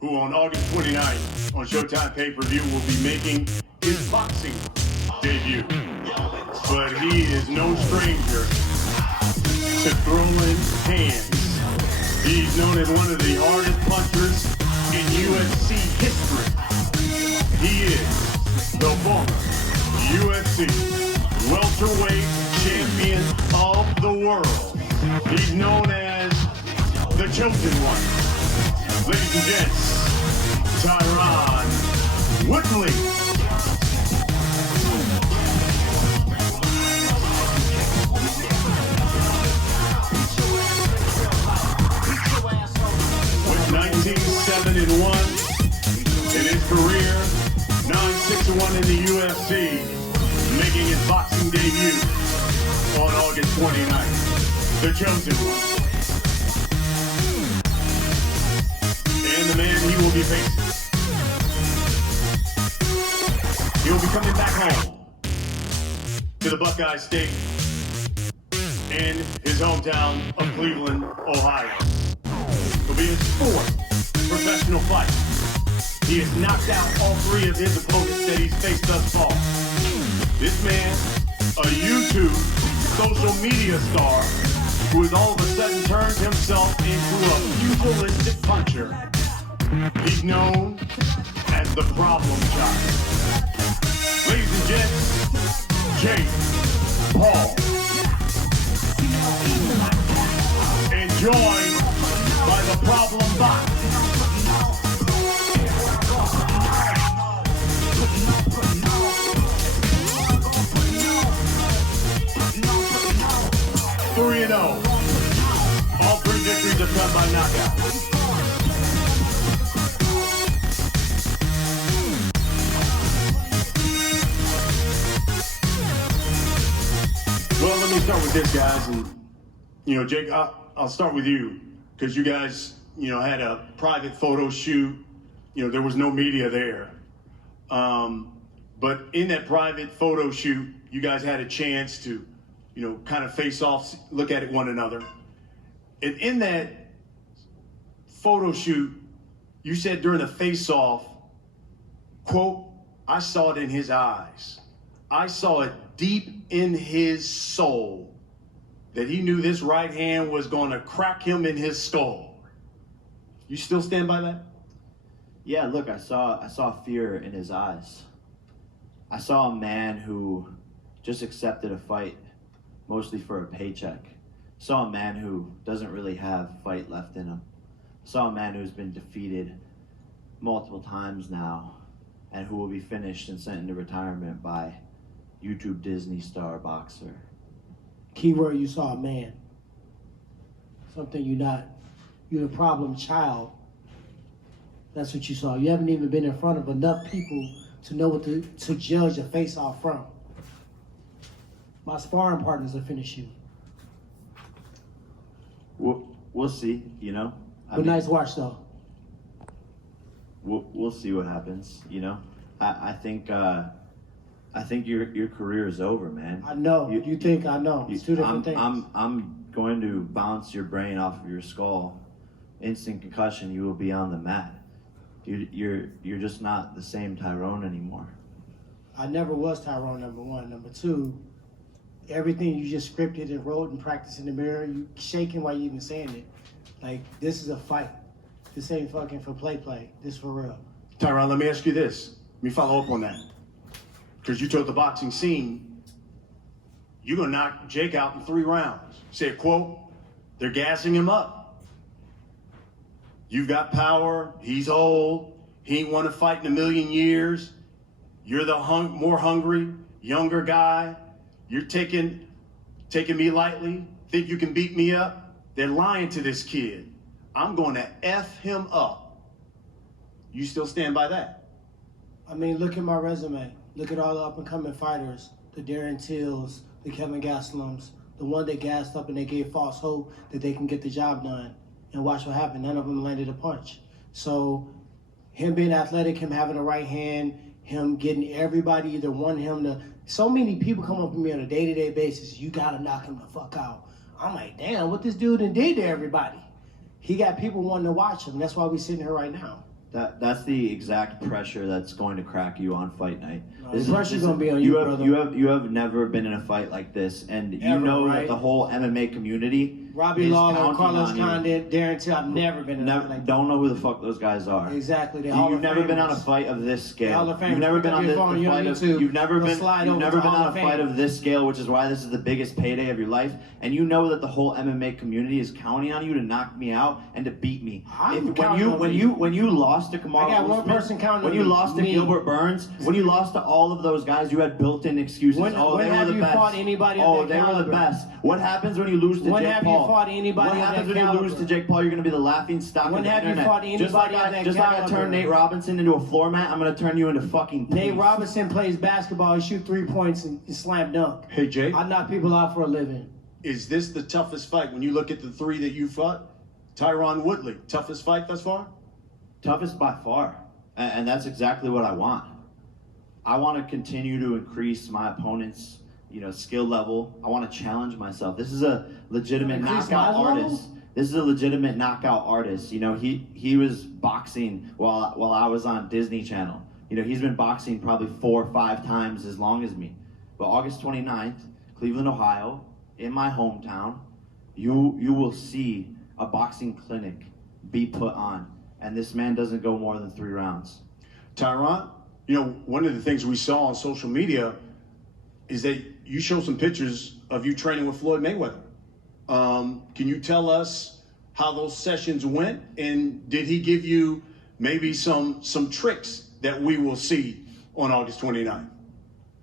who on August 29th on Showtime pay-per-view will be making his boxing debut. But he is no stranger to throwing hands. He's known as one of the hardest punchers in UFC history. He is the former UFC welterweight champion of the world. He's known as the chosen one. Ladies and gents, Tyron Woodley. With 19-7-1 in his career, 9-6-1 in the UFC, making his boxing debut on August 29th. The chosen one. And the man he will be facing. He will be coming back home to the Buckeye State in his hometown of Cleveland, Ohio. It'll be his fourth professional fight. He has knocked out all three of his opponents that he's faced thus far. This man, a YouTube social media star, who has all of a sudden turned himself into a pugilistic puncher. He's known as the problem child. Ladies and gents, Jake Paul. And joined by the problem bot. Three and 0. All three victories have come by knockout. Well, let me start with this, guys, and Jake, I'll start with you because you guys, had a private photo shoot. There was no media there, but in that private photo shoot, you guys had a chance to, kind of face off, look at one another. And in that photo shoot, you said during the face-off, quote, I saw it in his eyes. I saw it deep in his soul that he knew this right hand was going to crack him in his skull. You still stand by that? Yeah, look, I saw fear in his eyes. I saw a man who just accepted a fight mostly for a paycheck. Saw a man who doesn't really have fight left in him. Saw a man who's been defeated multiple times now and who will be finished and sent into retirement by YouTube Disney star boxer. Keyword, you saw a man. Something you're the problem child. That's what you saw. You haven't even been in front of enough people to know what to judge a face-off from. My sparring partners will finish you. We'll see, Nice watch, though. We'll see what happens, I think your career is over, man. I know. You think I know. It's two different things. I'm going to bounce your brain off of your skull. Instant concussion, you will be on the mat. You're just not the same Tyrone anymore. I never was Tyrone, number one. Number two, everything you just scripted and wrote and practiced in the mirror, you shaking while you even saying it. Like, this is a fight. This ain't fucking for play. This for real. Tyron, let me ask you this. Let me follow up on that. Because you told the boxing scene, you're going to knock Jake out in 3 rounds. You said, quote, they're gassing him up. You've got power. He's old. He ain't won a fight in a million years. You're the more hungry, younger guy. You're taking me lightly. Think you can beat me up? They're lying to this kid. I'm going to F him up. You still stand by that? I mean, look at my resume. Look at all the up-and-coming fighters, the Darren Tills, the Kevin Gaslams, the one that gassed up and they gave false hope that they can get the job done. And watch what happened. None of them landed a punch. So him being athletic, him having a right hand, him getting everybody either wanting him to. So many people come up to me on a day-to-day basis. You got to knock him the fuck out. I'm like, damn, what this dude done did to everybody. He got people wanting to watch him. That's why we sitting here right now. That's the exact pressure that's going to crack you on fight night. The pressure's gonna be on you, brother. You have never been in a fight like this, and you Ever, know right? that the whole MMA community Robbie is Lawler, counting Carlos on you. Condit, Darren Till. I've never been in a fight like that. Don't know who the fuck those guys are. Exactly. You've never been on a fight of this scale. Hall of Famers. You've never been on the Pick up your phone, fight you're of. on YouTube. You've never Go been. slide You've over never to been Hall on a of fight Fame. of this scale, which is why this is the biggest payday of your life. And you know that the whole MMA community is counting on you to knock me out and to beat me. When you lost to Kamaru I got one Usman, person counting when on you me. lost to Me. Gilbert Burns, when you lost to all of those guys, you had built-in excuses. When They have were the you best. fought anybody of Oh, that they were the caliber? best. What happens when you lose to When Jake have you Paul? fought anybody What of happens that when you lose caliber? to Jake Paul? You're going to be the laughing stock When of the have you internet. fought Just like anybody of that just like I caliber? turned Nate Robinson into a floor mat, I'm going to turn you into fucking Nate police. Robinson plays basketball. He shoot 3 points and slam dunk. Hey, Jake, I knock people out for a living. is this the toughest fight? When you look at the 3 that you fought, Tyron Woodley, toughest fight thus far? Toughest by far. And that's exactly what I want. I want to continue to increase my opponent's, skill level. I want to challenge myself. This is a legitimate Increase knockout my level? artist. This is a legitimate knockout artist. He was boxing while I was on Disney Channel. He's been boxing probably 4 or 5 times as long as me. But August 29th, Cleveland, Ohio, in my hometown, you will see a boxing clinic be put on. And this man doesn't go more than 3 rounds. Tyron, one of the things we saw on social media is that you showed some pictures of you training with Floyd Mayweather. Can you tell us how those sessions went? And did he give you maybe some tricks that we will see on August 29th?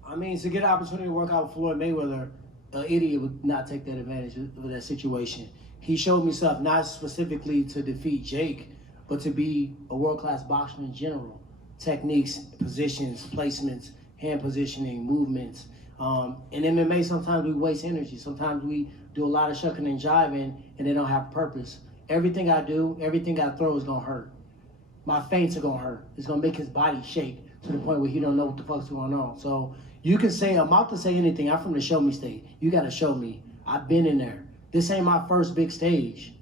I mean, to get an opportunity to work out with Floyd Mayweather, an idiot would not take that advantage of that situation. He showed me stuff not specifically to defeat Jake, but to be a world-class boxer in general. Techniques, positions, placements, hand positioning, movements. In MMA, sometimes we waste energy. Sometimes we do a lot of shucking and jiving, and they don't have purpose. Everything I do, everything I throw is gonna hurt. My feints are gonna hurt. It's gonna make his body shake to the point where he don't know what the fuck's going on. So you can say, I'm about to say anything. I'm from the show me state. You gotta show me. I've been in there. This ain't my first big stage.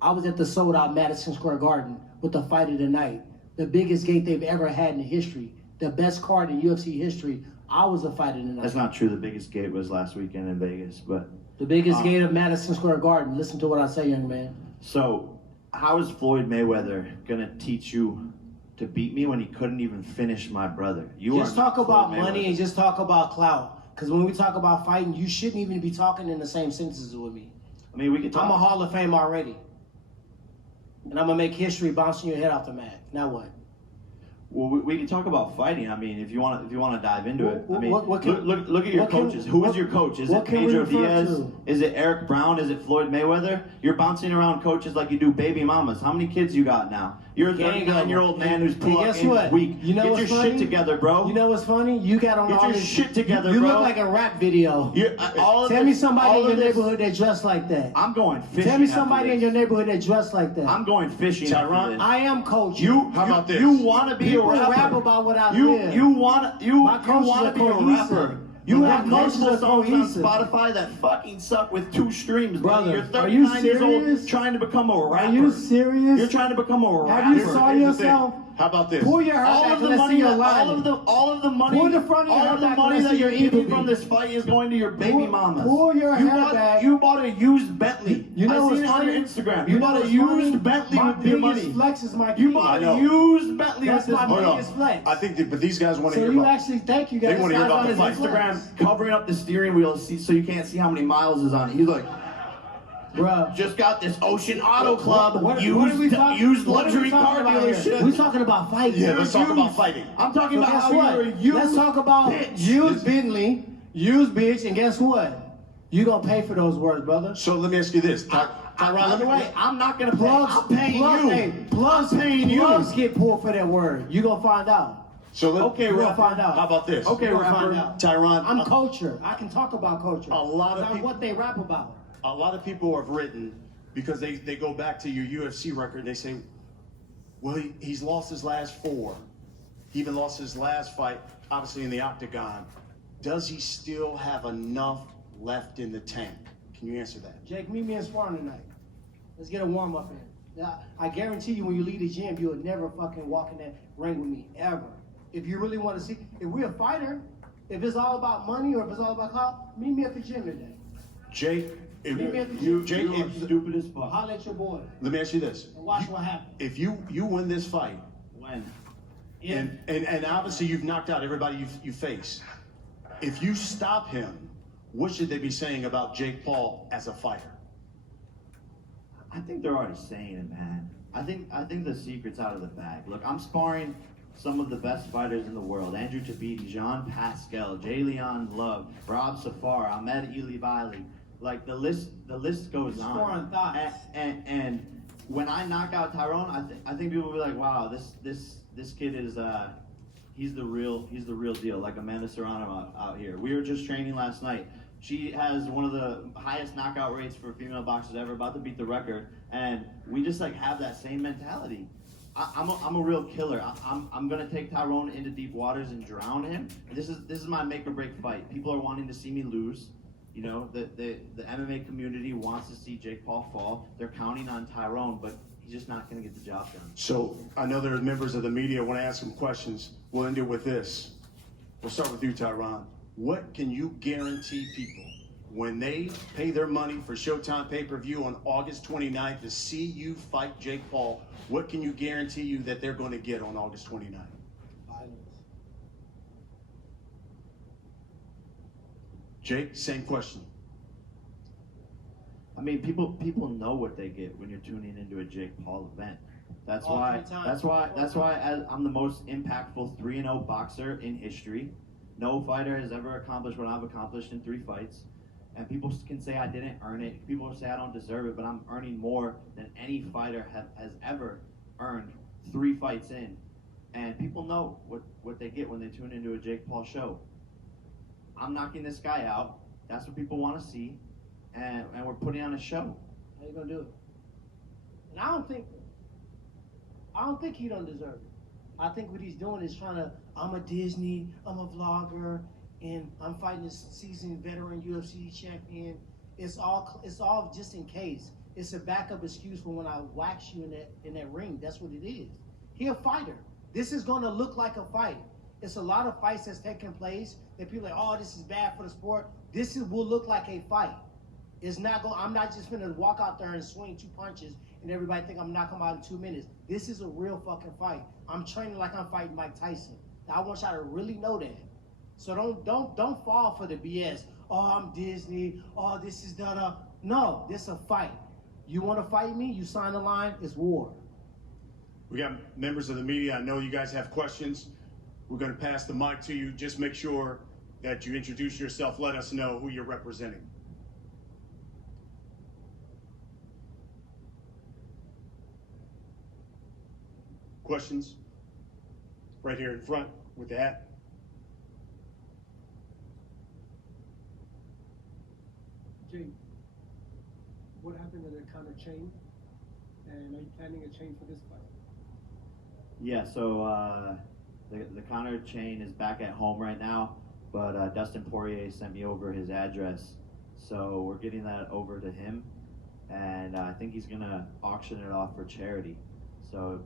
I was at the sold out Madison Square Garden with the fight of the night. The biggest gate they've ever had in history. The best card in UFC history. I was the fight of the night. That's not true. The biggest gate was last weekend in Vegas, but The biggest gate of Madison Square Garden. Listen to what I say, young man. so how is Floyd Mayweather gonna teach you to beat me when he couldn't even finish my brother? Just talk about Floyd money Mayweather. and just talk about clout. Because when we talk about fighting, you shouldn't even be talking in the same sentences with me. I mean, we could talk. I'm a Hall of Fame already. And I'm going to make history bouncing your head off the mat. Now what? Well, we can talk about fighting. I mean, if you want to dive into it. I mean, What can- look at your what can- coaches. Who is what- your coach? Is what it can we Pedro refer Diaz? to? Is it Eric Brown? Is it Floyd Mayweather? You're bouncing around coaches like you do baby mamas. How many kids you got now? You're a Gang 39-year-old man who's Hey, pull-up guess game what? is weak. You know Get what's your funny? shit together, bro. You know what's funny? You got on Get all your this shit together, you bro. look like a rap video. Tell me somebody in your neighborhood that dressed like that. I'm going fishing. Tell me after somebody in this. your neighborhood that dressed like that. I'm going fishing. Tyron, after this. I am coaching. How about this? You want to be People a rapper. rap about what I you live. you want to My coaches want are to be a cohesive. rapper. You My have coaches multiple are songs cohesive. on Spotify that fucking suck with 2 streams, Brother, You're are you 39 years serious? old trying to become a rapper. Are you serious? You're trying to become a rapper. Have you saw Here's the thing. yourself? How about this? Pull your hair all back of the and let's money, see your that, line. all of the money, Pull the front of your all hair of the back money and that let's see you're your eating EBV. from this fight is going to your baby Pull- mamas. pull your you hair bought, back. You bought a used Bentley. You know I what's seen it on your funny? Instagram. You You know bought a what's funny? used Bentley My with your biggest money. flex is my You key. bought I a know. used Bentley That's with this my money. biggest flex. I think but these guys want to So hear you about actually, thank you guys. They wanna hear Guys about on the his fight. flex. Instagram covering up the steering wheel so you can't see how many miles is on it. He's like, Bruh. just got this Ocean Auto Club What are we used what are we luxury car talking about here? dealership. We're talking about fighting. Yeah, let's talk about fighting. I'm talking So about guess how what? you're a used Let's talk about bitch. used Bentley, used bitch, and guess what? You gonna pay for those words, brother. So let me ask you this. By Tyron, the way, I'm not gonna pay. Plugs, I'm paying plugs, you. hey, plugs, I'm paying you. plugs get pulled for that word. You gonna find out. so let, Okay, You gonna rapper. find out. how about this? Okay, You gonna rapper. find out. Tyron, I'm culture. I can talk about culture. A lot of It's not people- what they rap about. a lot of people have written because they go back to your UFC record and they say, well, he's lost his last 4. He even lost his last fight, obviously in the octagon. Does he still have enough left in the tank? Can you answer that? Jake, meet me in sparring tonight. Let's get a warm up in. I guarantee you, when you leave the gym, you will never fucking walk in that ring with me ever. If you really want to see, if we're a fighter, if it's all about money or if it's all about clout, meet me at the gym today. Jake, Meet me at the You, gym. Jake, you are stupid as fuck. Holler at your boy let me ask you this. and watch what happens. If you win this fight, When? Yeah. and obviously you've knocked out everybody you face, if you stop him, what should they be saying about Jake Paul as a fighter? I think they're already saying it, man. I think the secret's out of the bag. Look, I'm sparring some of the best fighters in the world: Andrew Tabiti, Jean Pascal, Jay Leon Love, Rob Safar, Ahmed Ilibali. Like the list goes You're on. sparring thoughts. And when I knock out Tyron, I think people will be like, wow, this kid is he's the real deal. Like Amanda Serrano out here. We were just training last night. She has one of the highest knockout rates for female boxers ever, about to beat the record, and we just like have that same mentality. I'm a real killer. I'm gonna take Tyron into deep waters and drown him. This is my make or break fight. People are wanting to see me lose. You know, the MMA community wants to see Jake Paul fall. They're counting on Tyron, but he's just not gonna get the job done. So I know there are members of the media want to ask him questions. We'll end it with this. We'll start with you, Tyron. What can you guarantee people when they pay their money for Showtime pay-per-view on August 29th to see you fight Jake Paul? What can you guarantee you that they're going to get on August 29th? Violence. Jake, same question. I mean, people know what they get when you're tuning into a Jake Paul event. That's All why. three times. That's why I'm the most impactful 3-0 boxer in history. No fighter has ever accomplished what I've accomplished in 3 fights. And people can say I didn't earn it. People say I don't deserve it, but I'm earning more than any fighter has ever earned 3 fights in. And people know what they get when they tune into a Jake Paul show. I'm knocking this guy out. That's what people want to see. And we're putting on a show. How you gonna do it? And I don't think he don't deserve it. I think what he's doing is I'm a Disney, I'm a vlogger, and I'm fighting this seasoned veteran UFC champion. It's all just in case. It's a backup excuse for when I wax you in that ring. That's what it is. He a fighter. This is gonna look like a fight. It's a lot of fights that's taking place that people are like, oh, this is bad for the sport. Will look like a fight. I'm not just gonna walk out there and swing 2 punches and everybody think I'm knocking him out in 2 minutes. This is a real fucking fight. I'm training like I'm fighting Mike Tyson. I want y'all to really know that. So don't fall for the BS. Oh, I'm Disney. Oh, this is da. No, this is a fight. You want to fight me? You sign the line. It's war. We got members of the media. I know you guys have questions. We're going to pass the mic to you. Just make sure that you introduce yourself. Let us know who you're representing. Questions? Right here in front with the hat. Jake, what happened to the counter chain? And are you planning a chain for this fight? Yeah, so the Conor chain is back at home right now, but Dustin Poirier sent me over his address. So we're getting that over to him, and I think he's gonna auction it off for charity. So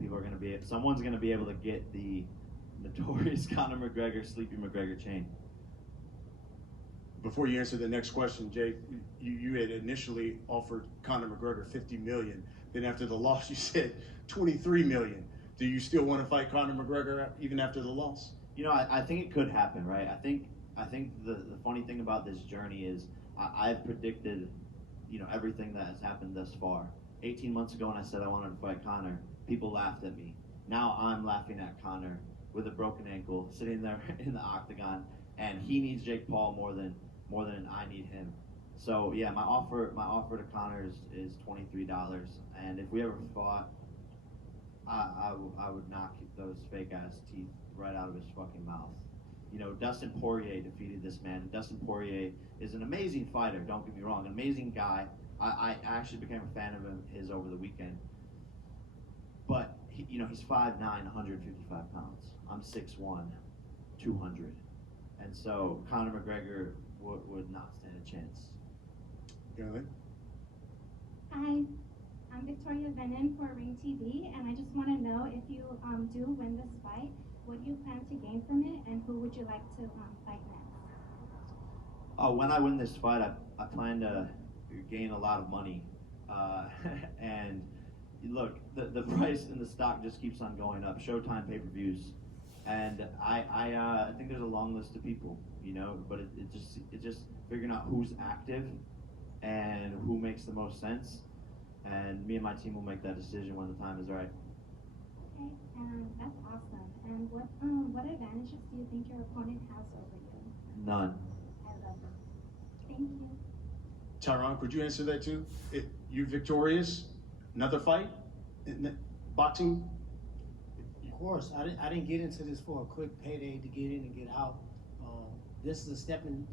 someone's gonna be able to get the notorious Conor McGregor, Sleepy McGregor chain. Before you answer the next question, Jay, you had initially offered Conor McGregor $50 million. Then after the loss, you said $23 million. Do you still want to fight Conor McGregor even after the loss? You know, I think it could happen, right? I think the funny thing about this journey is I've predicted, everything that has happened thus far. 18 months ago when I said I wanted to fight Conor, people laughed at me. Now I'm laughing at Conor with a broken ankle, sitting there in the octagon, and he needs Jake Paul more than I need him. So yeah, my offer to Conor is $23, and if we ever fought, I would knock those fake ass teeth right out of his fucking mouth. Dustin Poirier defeated this man. Dustin Poirier is an amazing fighter, don't get me wrong, an amazing guy. I actually became a fan of his over the weekend. But he's 5'9", 155 pounds. I'm 6'1", 200. And so Conor McGregor would not stand a chance. Got it? Hi, I'm Victoria Venin for Ring TV, and I just want to know if you do win this fight, what do you plan to gain from it, and who would you like to fight next? When I win this fight, I plan to gain a lot of money. And look, the price in the stock just keeps on going up. Showtime pay-per-views, and I think there's a long list of people, you know, but it just figuring out who's active and who makes the most sense. And me and my team will make that decision when the time is right. Okay, that's awesome. And what advantages do you think your opponent has over you? None. I love them. Thank you. Tyron, could you answer that too? You're victorious. Another fight in boxing. Of course, I didn't get into this for a quick payday to get in and get out. This is a stepping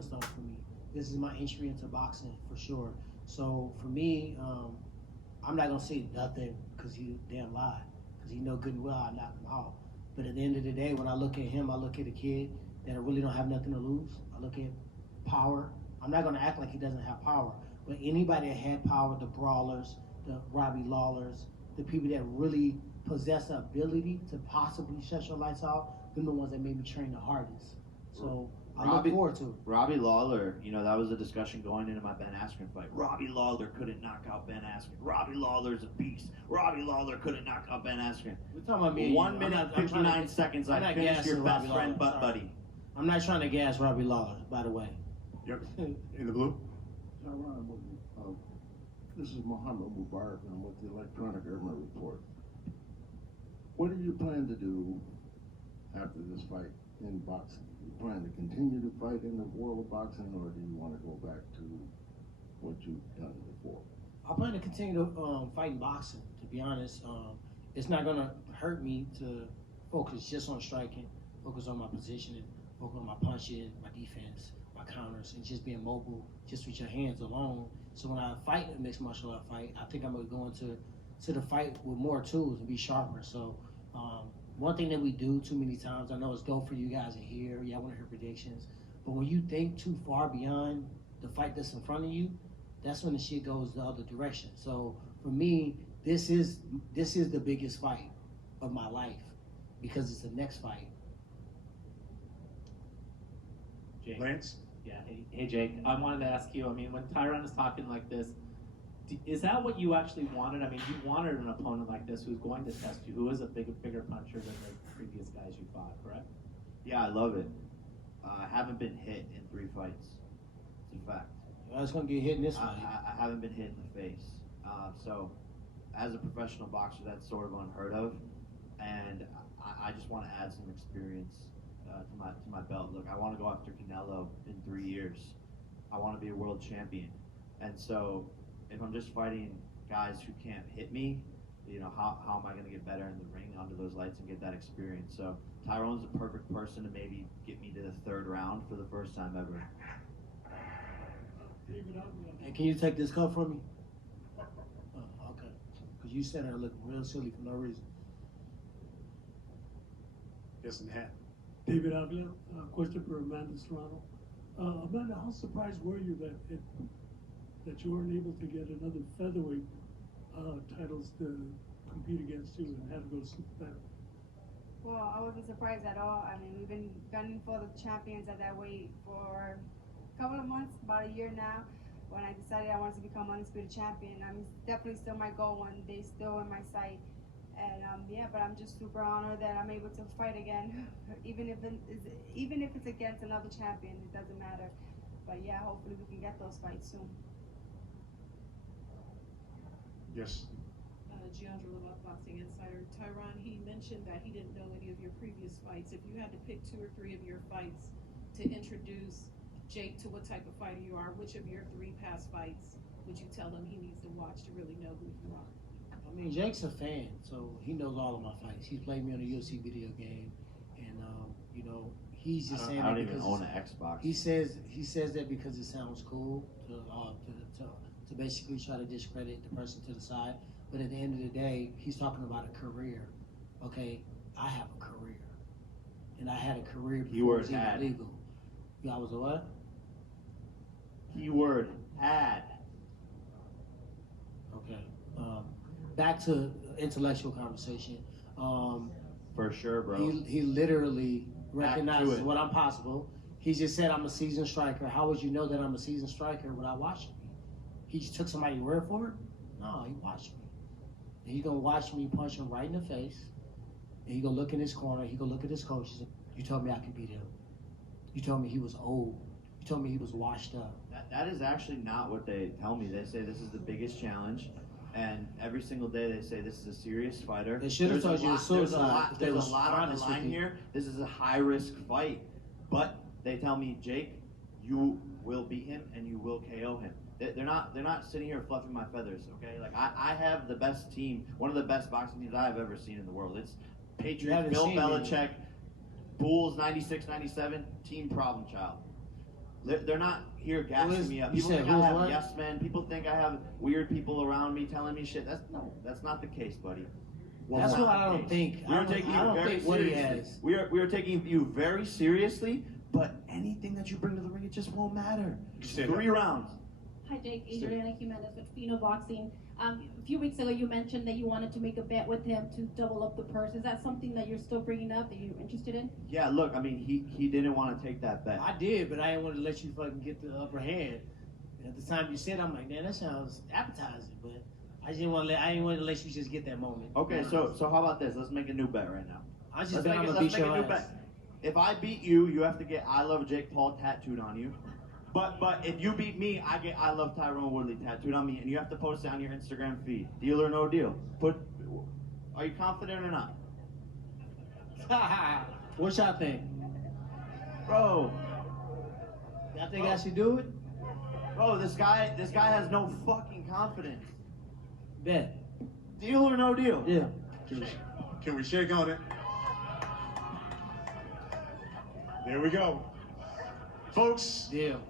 stone for me. This is my entry into boxing for sure. So for me, I'm not gonna say nothing because he damn lied. Because he know good and well I knocked him out. But at the end of the day, when I look at him, I look at a kid that really don't have nothing to lose. I look at power. I'm not gonna act like he doesn't have power. But anybody that had power, the brawlers, the Robbie Lawlers, the people that really possess the ability to possibly shut your lights off, they're the ones that made me train the hardest. So I look forward to it. Robbie Lawler, you know, that was a discussion going into my Ben Askren fight. Robbie Lawler couldn't knock out Ben Askren. Robbie Lawler's a beast. Robbie Lawler couldn't knock out Ben Askren. We're talking about me. 1 minute, 59 seconds. I finished your best friend, butt buddy. I'm not trying to gas Robbie Lawler, by the way. Yep. In the blue. Tyron Woodley, this is Mohammed Mubarak, and I'm with the Electronic Urban Report. What do you plan to do after this fight in boxing? Do you plan to continue to fight in the world of boxing, or do you want to go back to what you've done before? I plan to continue to fight in boxing, to be honest. It's not going to hurt me to focus just on striking, focus on my positioning, focus on my punching, my defense, my counters, and just being mobile just with your hands alone. So when I fight a mixed martial art fight, I think I'm going to go into the fight with more tools and be sharper. So one thing that we do too many times, I know it's dope for you guys to hear, yeah, I want to hear predictions, but when you think too far beyond the fight that's in front of you, that's when the shit goes the other direction. So for me, this is the biggest fight of my life because it's the next fight. Jake. Lance. Yeah. Hey, Jake. I wanted to ask you. I mean, when Tyron is talking like this, is that what you actually wanted? I mean, you wanted an opponent like this who's going to test you, who is a bigger puncher than the previous guys you fought, correct? Yeah, I love it. I haven't been hit in 3 fights. It's a fact. I was going to get hit in this fight. I haven't been hit in the face. So, as a professional boxer, that's sort of unheard of, and I just want to add some experience to my belt. Look, I want to go after Canelo in 3 years. I want to be a world champion, and so if I'm just fighting guys who can't hit me, you know, how am I going to get better in the ring under those lights and get that experience? So Tyron's the perfect person to maybe get me to the 3rd round for the first time ever. Hey, can you take this cup from me? Oh, okay. Because you said I look real silly for no reason. Yes, in the hat. David Avila, question for Amanda Serrano. Amanda, how surprised were you that you weren't able to get another featherweight titles to compete against you and had to go to super battle? Well, I wasn't surprised at all. I mean, we've been gunning for the champions at that weight for a couple of months, about a year now. When I decided I wanted to become undisputed champion, I'm definitely still my goal, one day still in my sight. And yeah, but I'm just super honored that I'm able to fight again, even if it's against another champion, it doesn't matter. But yeah, hopefully we can get those fights soon. Yes. Giandra Levant, Boxing Insider. Tyron, he mentioned that he didn't know any of your previous fights. If you had to pick 2 or 3 of your fights to introduce Jake to what type of fighter you are, which of your 3 past fights would you tell him he needs to watch to really know who you are? I mean, Jake's a fan, so he knows all of my fights. He's played me on a UFC video game, and you know, he's just saying I don't that even because own an Xbox. he says that because it sounds cool to basically try to discredit the person to the side. But at the end of the day, he's talking about a career. Okay, I have a career, and I had a career before it was even legal. I was a what? Keyword had. Okay. Back to intellectual conversation. For sure, bro. He literally Back to recognizes it. what I'm possible. He just said I'm a seasoned striker. How would you know that I'm a seasoned striker without watching me? He just took somebody's word for it? No, he watched me. And he's gonna watch me punch him right in the face. And he gonna look in his corner. He gonna look at his coaches. You told me I could beat him. You told me he was old. You told me he was washed up. That is actually not what they tell me. They say this is the biggest challenge, and every single day they say this is a serious fighter. They should have told you it was suicide if they There's was a lot on the honest with line you. here. This is a high-risk fight, but they tell me, Jake, you will beat him and you will KO him. They're not sitting here fluffing my feathers, okay? Like I have the best team, one of the best boxing teams I've ever seen in the world. It's Patriots, haven't Bill seen it. Belichick, Bulls 96, 97, team problem child. They're not here gassing me up. You People said think I who's have what? yes men. People think I have weird people around me telling me shit. That's not the case, buddy. That's not what the I don't case. think. We I are don't- taking I you don't very think what he seriously. has. We are taking you very seriously, but anything that you bring to the ring, it just won't matter. Stand 3 rounds. Hi Jake, Adriana Jimenez with Fino Boxing. A few weeks ago you mentioned that you wanted to make a bet with him to double up the purse. Is that something that you're still bringing up, that you're interested in? Yeah, look, I mean, he didn't want to take that bet. I did, but I didn't want to let you fucking get the upper hand. And at the time you said, I'm like, man, that sounds appetizing, but I didn't want to let you just get that moment. Okay, so how about this? Let's make a new bet right now. I just Let's bet make I'm it- gonna let's beat make a your new ass. bet. If I beat you, you have to get I Love Jake Paul tattooed on you. But if you beat me, I get I Love Tyron Woodley tattooed on me, and you have to post it on your Instagram feed. Deal or no deal. Are you confident or not? What y'all think? Bro, Y'all think I should do it? this guy has no fucking confidence. Bet. Deal or no deal? Yeah. Can we shake on it? There we go. Folks, Deal.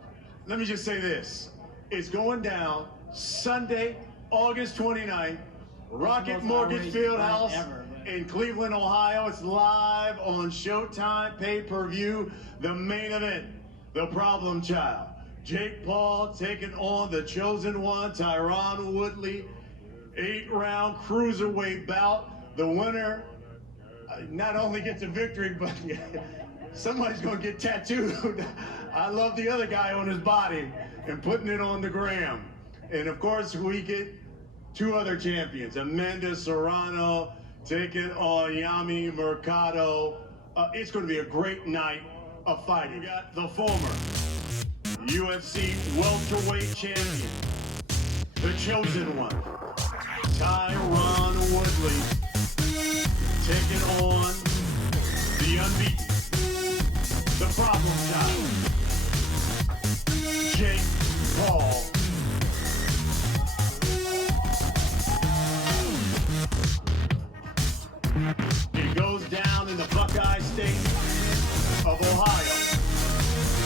let me just say this. It's going down Sunday, August 29th, Rocket Most Mortgage outrageous Field fight House ever, man. in Cleveland, Ohio. It's live on Showtime pay-per-view. The main event, the problem child. Jake Paul taking on the chosen one, Tyron Woodley. 8-round cruiserweight bout. The winner not only gets a victory, but somebody's going to get tattooed. I love the other guy on his body and putting it on the gram. And of course, we get 2 other champions. Amanda Serrano taking on Yami Mercado. It's going to be a great night of fighting. We got the former UFC welterweight champion, the chosen one, Tyron Woodley, taking on the unbeaten, the problem child, Jake Paul. It goes down in the Buckeye State of Ohio.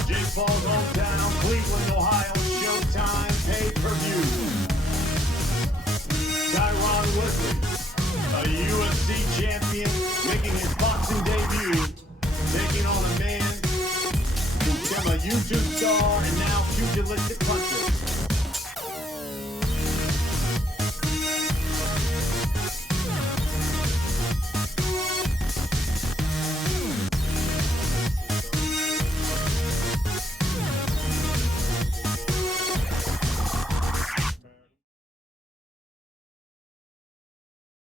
Jake Paul's hometown, Cleveland, Ohio, Showtime pay-per-view. Tyron Woodley, a UFC champion, making his boxing debut, taking on a man who became a YouTube star and now pugilistic puncher.